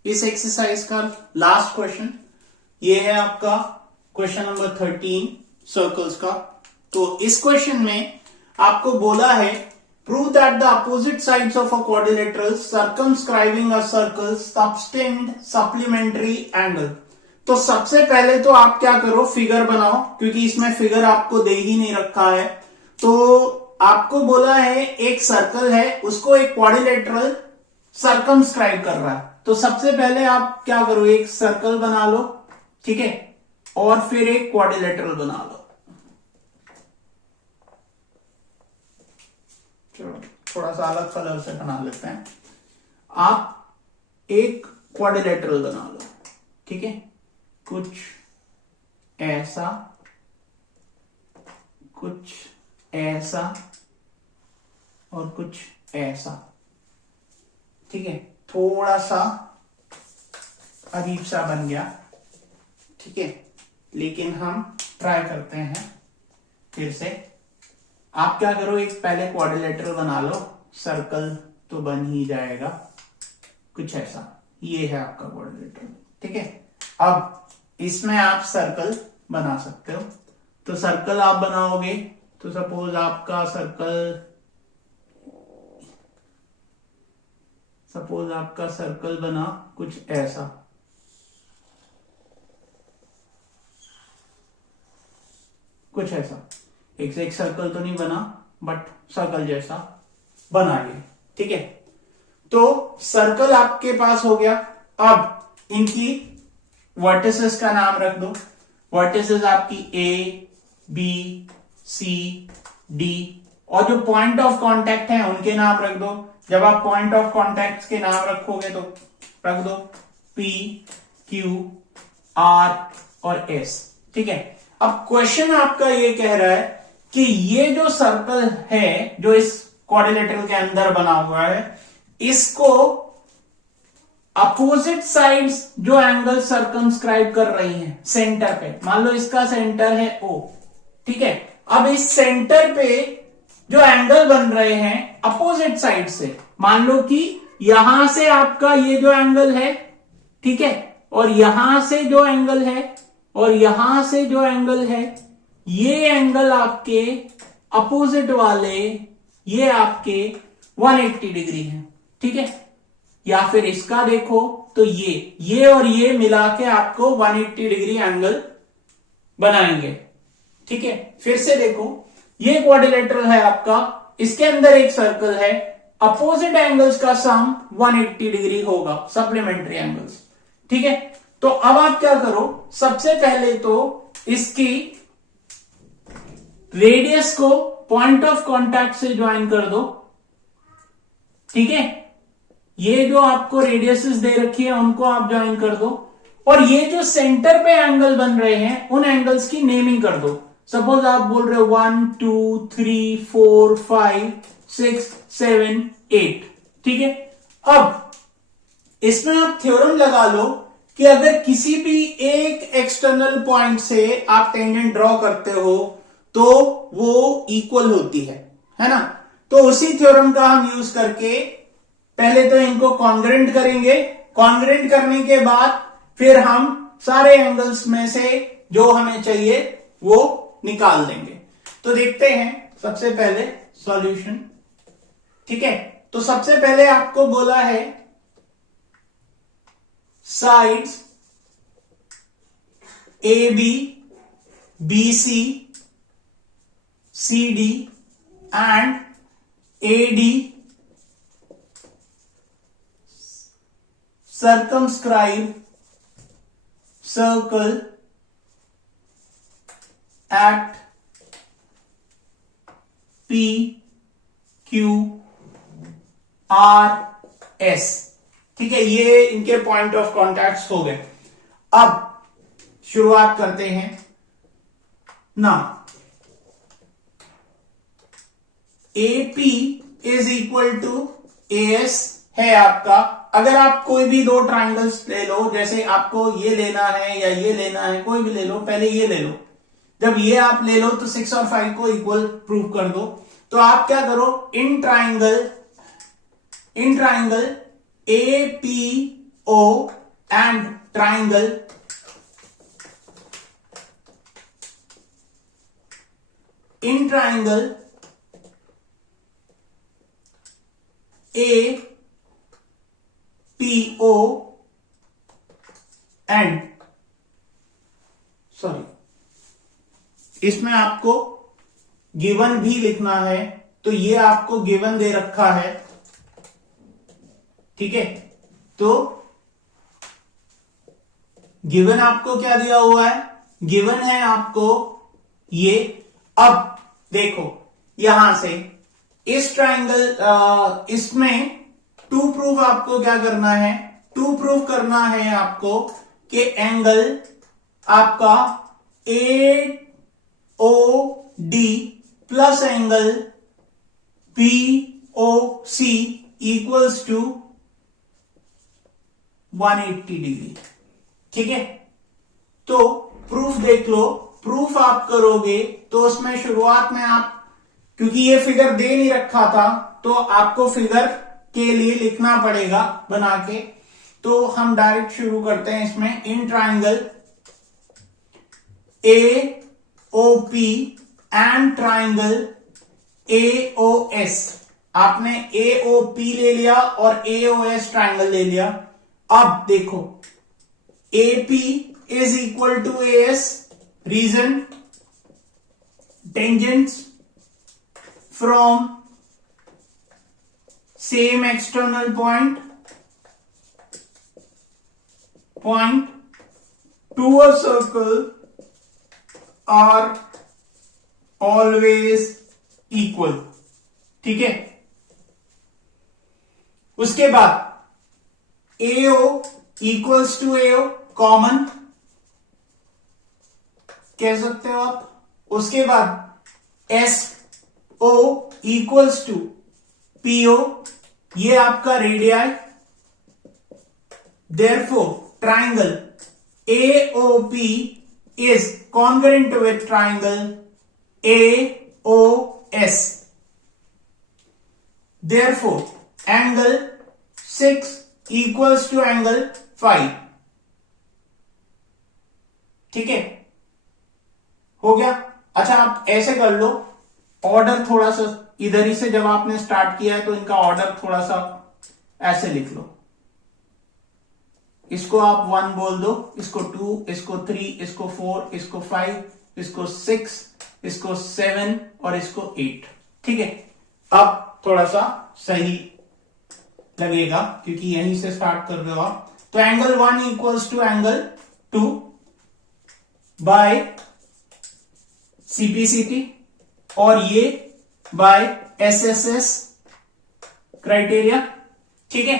इस एक्सरसाइज का लास्ट क्वेश्चन। ये है आपका क्वेश्चन नंबर 13 सर्कल्स का। तो इस क्वेश्चन में आपको बोला है prove that the opposite sides of a quadrilateral circumscribing a circle subtend supplementary angle. तो सबसे पहले तो आप क्या करो, फिगर बनाओ, क्योंकि इसमें फिगर आपको दे ही नहीं रखा है। तो आपको बोला है एक सर्कल है, उसको एक क्वाड्रिलेटरल सर्कमस्क्राइब कर रहा है। तो सबसे पहले आप क्या करो, एक सर्कल बना लो, ठीक है, और फिर एक क्वाड्रिलेटरल बना लो। चलो थोड़ा सा अलग कलर से बना लेते हैं। आप एक क्वाड्रिलेटरल बना लो, ठीक है, कुछ ऐसा, कुछ ऐसा और कुछ ऐसा, ठीक है। थोड़ा सा अजीब सा बन गया, ठीक है, लेकिन हम ट्राई करते हैं फिर से। आप क्या करो, एक पहले क्वाड्रिलेटरल बना लो, सर्कल तो बन ही जाएगा कुछ ऐसा। ये है आपका क्वाड्रिलेटरल, ठीक है। अब इसमें आप सर्कल बना सकते हो। तो सर्कल आप बनाओगे तो सपोज आपका सर्कल बना कुछ ऐसा, कुछ ऐसा। एक सर्कल तो नहीं बना बट सर्कल जैसा बना ये, ठीक है। तो सर्कल आपके पास हो गया। अब इनकी वर्टिसेस का नाम रख दो। वर्टिसेस आपकी A, B, C, D, और जो पॉइंट ऑफ कांटेक्ट है उनके नाम रख दो। जब आप पॉइंट ऑफ कांटेक्ट के नाम रखोगे तो रख दो P, Q, R और S, ठीक है। अब क्वेश्चन आपका ये कह रहा है कि ये जो सर्कल है जो इस क्वाड्रिलेटरल के अंदर बना हुआ है, इसको अपोजिट साइड्स जो एंगल सर्कमस्क्राइब कर रही हैं सेंटर पे, मान लो इसका सेंटर है O, ठीक है। अब इस सेंटर पे जो एंगल बन रहे हैं अपोजिट साइड से, मान लो कि यहां से आपका ये जो एंगल है, ठीक है, और यहां से जो एंगल है और यहां से जो एंगल है, ये एंगल आपके अपोजिट वाले ये आपके 180 डिग्री है, ठीक है। या फिर इसका देखो तो ये और ये मिला के आपको 180 डिग्री एंगल बनाएंगे, ठीक है। फिर से देखो, ये क्वाड्रिलेटरल है आपका, इसके अंदर एक सर्कल है, अपोजिट एंगल्स का सम 180 डिग्री होगा, सप्लीमेंट्री एंगल्स, ठीक है। तो अब आप क्या करो, सबसे पहले तो इसकी रेडियस को पॉइंट ऑफ कांटेक्ट से ज्वाइन कर दो, ठीक है। ये जो आपको रेडियसेस दे रखी है उनको आप ज्वाइन कर दो, और ये जो सेंटर पे एंगल बन रहे हैं उन एंगल्स की नेमिंग कर दो। सपोज आप बोल रहे हो 1 2 3 4 5 6 7 8, ठीक है। अब इसमें आप थ्योरम लगा लो कि अगर किसी भी एक एक्सटर्नल पॉइंट से आप टेंजेंट ड्रॉ करते हो तो वो इक्वल होती है ना। तो उसी थ्योरम का हम यूज करके पहले तो इनको कॉन्ग्रेंट करेंगे, कॉन्ग्रेंट करने के बाद फिर हम सारे एंगल्स में से जो हमें चाहिए वो निकाल देंगे। तो देखते हैं सबसे पहले सॉल्यूशन, ठीक है। तो सबसे पहले आपको बोला है sides A B B C C D and A D circumscribe circle at P Q R S, ठीक है। ये इनके पॉइंट ऑफ कॉन्टैक्ट हो गए। अब शुरुआत करते हैं ना। AP is equal to AS है आपका। अगर आप कोई भी दो ट्राइंगल्स ले लो, जैसे आपको ये लेना है या ये लेना है, कोई भी ले लो, पहले ये ले लो। जब ये आप ले लो तो 6 और 5 को इक्वल प्रूव कर दो। तो आप क्या करो, in triangle APO and triangle APO and इसमें आपको गिवन भी लिखना है, तो ये आपको गिवन दे रखा है, ठीक है। तो गिवन आपको क्या दिया हुआ है, गिवन है आपको ये। अब देखो यहां से इस ट्राइंगल इसमें टू प्रूफ आपको क्या करना है, टू प्रूफ करना है आपको कि एंगल आपका AOD plus angle POC equals to 180 degree, ठीक है। तो प्रूफ देख लो, प्रूफ आप करोगे तो उसमें शुरुआत में आप, क्योंकि ये फिगर दे नहीं रखा था तो आपको फिगर के लिए लिखना पड़ेगा बना के। तो हम डायरेक्ट शुरू करते हैं इसमें। In triangle AOP and triangle AOS, आपने AOP ले लिया और AOS ट्राइंगल ले लिया। अब देखो AP is equal to AS, reason tangents from same external point to a circle are always equal, ठीक है। उसके बाद AO equals to AO common कह सकते हो आप। उसके बाद SO इक्वल्स टू PO, ये आपका radii. Therefore triangle AOP is congruent with triangle AOS, therefore angle 6 equals to angle 5। ठीक है, हो गया। अच्छा, आप ऐसे कर लो, ऑर्डर थोड़ा सा इधर ही से जब आपने स्टार्ट किया है तो इनका ऑर्डर थोड़ा सा ऐसे लिख लो। इसको आप 1 बोल दो, इसको 2, इसको 3, इसको 4, इसको 5, इसको 6, इसको 7 और इसको 8। ठीक है, अब थोड़ा सा सही लगेगा क्योंकि यहीं से स्टार्ट कर रहे हो आप। तो angle 1 equals to angle 2 by CPCT और ये बाय एसएसएस क्राइटेरिया। ठीक है,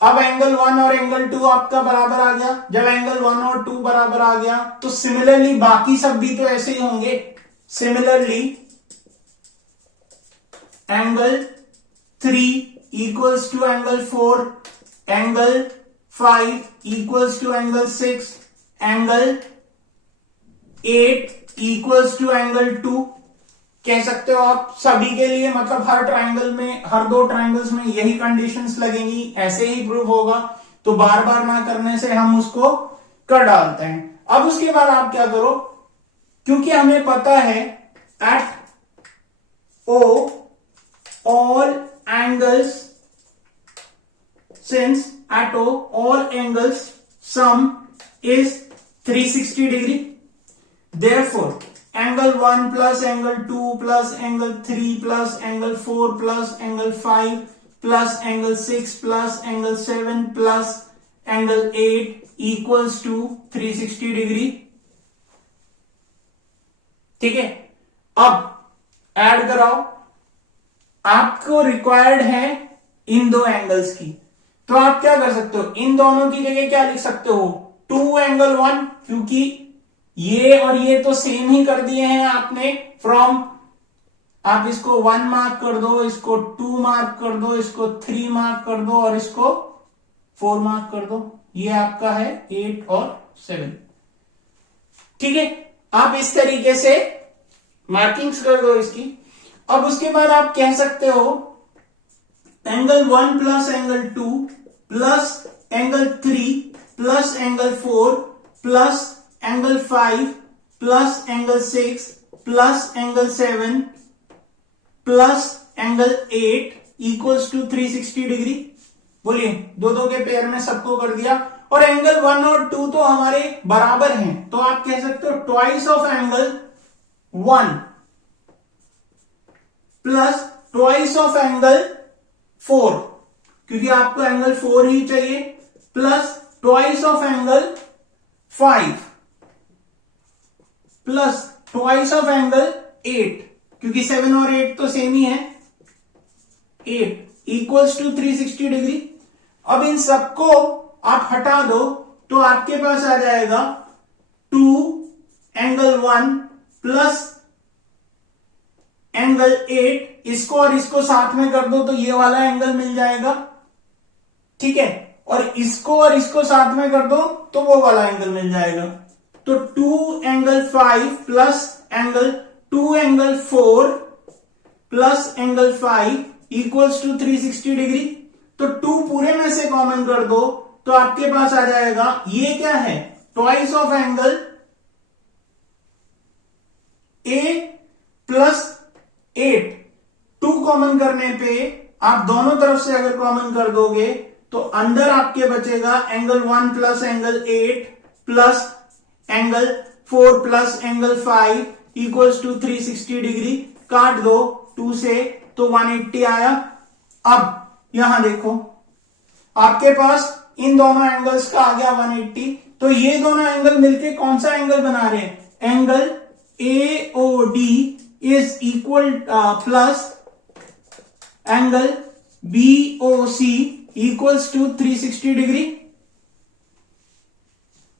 अब एंगल 1 और एंगल 2 आपका बराबर आ गया। जब एंगल 1 और 2 बराबर आ गया तो सिमिलरली बाकी सब भी तो ऐसे ही होंगे। Similarly angle 3 equals to angle 4, angle 5 equals to angle 6, angle 8 equals to angle 2। कह सकते हो आप सभी के लिए, मतलब हर ट्राइंगल में, हर 2 ट्राइंगल्स में यही कंडीशंस लगेंगी, ऐसे ही प्रूव होगा। तो बार बार ना करने से हम उसको कर डालते हैं। अब उसके बाद आप क्या करो, क्योंकि हमें पता है at O all angles, since at O all angles sum is 360 degree, therefore angle 1 plus angle 2 plus angle 3 plus angle 4 plus angle 5 plus angle 6 plus angle 7 plus angle 8 equals to 360 degree. ठीक है, अब add कराओ। आपको required है इन 2 angles की, तो आप क्या कर सकते हो, इन दोनों की जगह क्या लिख सकते हो, 2 एंगल 1, क्योंकि ये और ये तो सेम ही कर दिए हैं आपने। फ्रॉम आप इसको 1 मार्क कर दो, इसको 2 मार्क कर दो, इसको 3 मार्क कर दो और इसको 4 मार्क कर दो। ये आपका है 8 और 7। ठीक है, आप इस तरीके से मार्किंग्स कर दो इसकी। अब उसके बाद आप कह सकते हो angle 1 plus angle 2 plus angle 3 plus angle 4 plus angle 5 plus angle 6 plus angle 7 plus angle 8 equals to 360 degree. बोलिए, 2 के पेयर में सबको कर दिया। और एंगल 1 और 2 तो हमारे बराबर हैं, तो आप कह सकते हो twice of angle 1 plus twice of angle 4, क्योंकि आपको एंगल 4 ही चाहिए, plus twice of angle 5 plus twice of angle 8, क्योंकि 7 और 8 तो सेम ही है, 8 इक्वल्स टू 360 डिग्री। अब इन सबको आप हटा दो तो आपके पास आ जाएगा 2 एंगल 1 प्लस एंगल 8, इसको और इसको साथ में कर दो तो ये वाला एंगल मिल जाएगा। ठीक है, और इसको और इसको साथ में कर दो तो वो वाला एंगल मिल जाएगा। तो 2 angle 5 plus angle 2 angle 4 plus angle 5 equals to 360 degree. तो 2 पूरे में से कॉमन कर दो तो आपके पास आ जाएगा, ये क्या है, twice of angle A plus 8। 2 common करने पे आप दोनों तरफ से अगर कॉमन कर दोगे तो अंदर आपके बचेगा angle 1 plus angle 8 plus angle 4 plus angle 5 equals to 360 degree. काट दो 2 से तो 180 आया। अब यहां देखो, आपके पास इन दोनों एंगल्स का आ गया 180। तो ये दोनों एंगल मिलके कौन सा एंगल बना रहे हैं, angle AOD is equal plus angle BOC equals to 360 degree,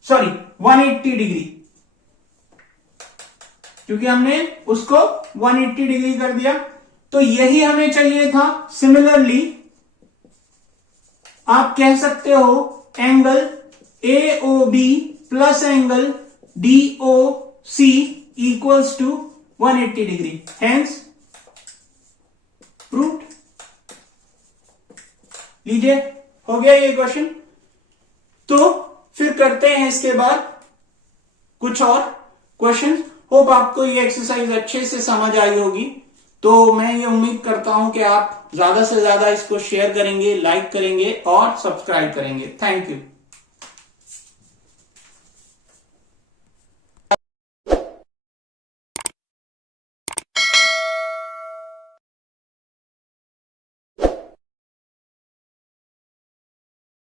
sorry 180 degree, क्योंकि हमने उसको 180 डिग्री कर दिया। तो यही हमें चाहिए था। सिमिलरली आप कह सकते हो angle AOB plus angle DOC equals to 180 degree, hence proved. लीजिए, हो गया ये क्वेश्चन। तो फिर करते हैं इसके बाद कुछ और क्वेश्चन। होप आपको ये एक्सरसाइज अच्छे से समझ आई होगी। तो मैं ये उम्मीद करता हूं कि आप ज्यादा से ज्यादा इसको शेयर करेंगे, लाइक करेंगे और सब्सक्राइब करेंगे। Thank you.